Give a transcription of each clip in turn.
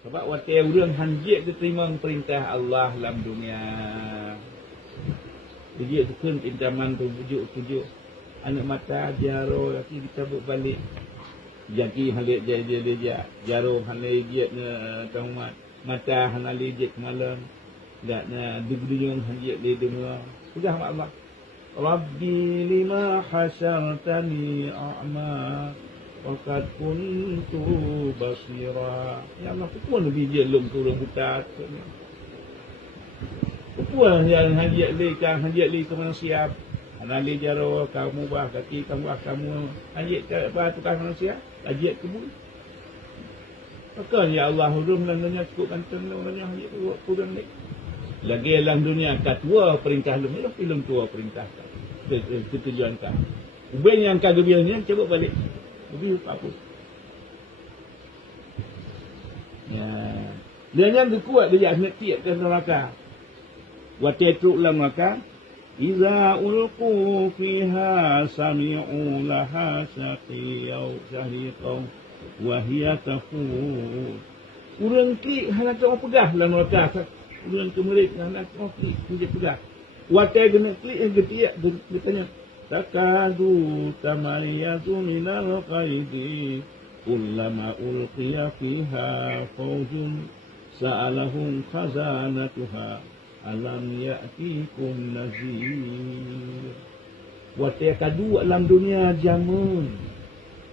Sebab waktu orang hanjit dia terima perintah Allah dalam dunia. Dia tukun pinjaman tu pujuk anak mata jaro lagi kita balik. Jadi halik dia jaro halik dia tahumat mata hanali dia malam. Dan dugduyung hanjit dia dengar. Sudah Allah. Rabbi lima hasyartani a'ma waqad kuntu basira. Ya Allah, pun lebih je lum turun buta. Pun yang hajat li ke manusia. Anali jaro kamu bah kaki kamu bah kamu hajat ke apa tukang manusia, hajat ke bumi. Maka ya Allah hurum dan dunia cukup bantuan orang hajat turun ni. Lagi dalam dunia katua perintah lum, film tua perintah ketujuan kah. Ubin yang kagebiannya coba balik. Lebih apa? Ya. Dia yang kuat dia nak tiap ke neraka. Wa tatruk lam neraka iza ulqu fiha sami'u laha shaqiyaw wa hiya tafur. Urang klik hendak orang pegah dalam neraka. Urang kemerik hendak orang klik dia pegah. Wa kena klik getiak dia tanya takadu tamayazu minal qaidi kullama ulqiya fiha fawjun sa'alahum khazanatuha alam ya'tikum nazir. Watai kadu alam dunia jamun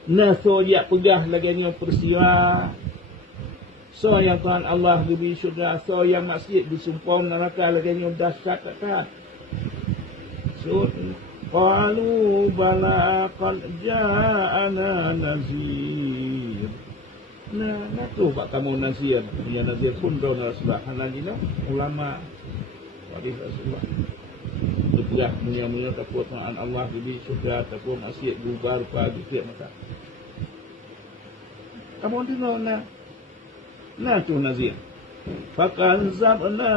naso ya pegah lagi dengan peristiwa so yang Tuhan Allah lebih syurga, so yang masjid disumpah neraka lagi dengan dahsyat kata so qalu bala qad ja'ana nazir. Nah tu pak kamu nazir. Ya nazir pun kau Rasulullah ulama hadis Rasulullah. Sudah mulia-mulia takutan Allah jadi sudah takut asyik bubar pagi tiap masa. Kamu dengar nah tu nazir. Fakanzabna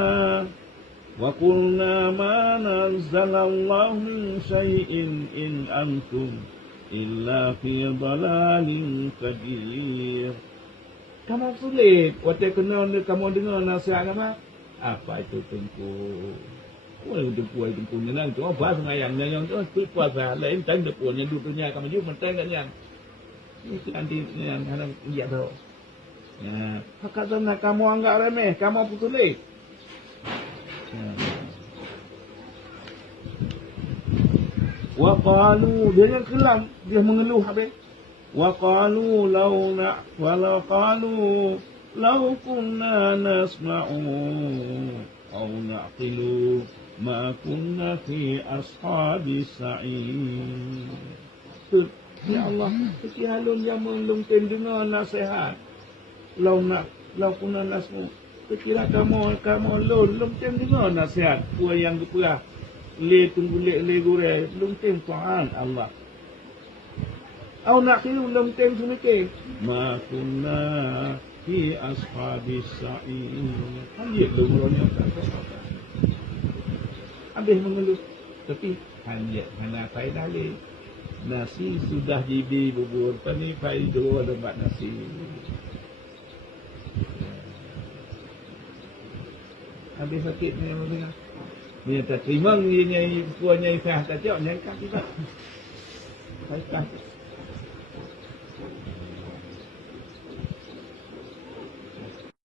وَقُلْنَا مَا نَزَّلَ اللَّهُ مِنْ شَيْءٍ إِنْ أَنْتُمْ إِلَّا فِي ضَلَالٍ كَبِيرٍ. Kamu sulit. Waktu kamu dengar nasihat apa? Apa itu tengku? Boleh tengku nyenang tu. Apa sengayang nyenang tu? Tu puasa. Lain time depunnya duduknya kamu juga menteng kan yang. Itu nanti yang kadang iya tahu. Ya, hakatnya kamu anggap remeh, kamu sulit. Wa qalu dia yang kelam dia mengeluh habis. Wa qalu walau qalu law kunna nasma'u aw na'qilu ma kunna fi ashabis sa'id. Ya Allah, kesihalun yang melungkin dengar nasihat. Law kunna nasma'u. Kira kamu lum tem dengar nasihat puan yang berperah le tunggu le gure lum tem Tuhan Allah au naqilu lum tem sunike ma kunna fi ashabis sa'in hanya lumronya kata habis mengeluh tapi hanya faedah le nasi sudah jadi bubur pani faedah ada nasi. Habis sakit ni apa dia? Dia tak terima dia puannya ifah tak jauh nyangka kita. Baiklah.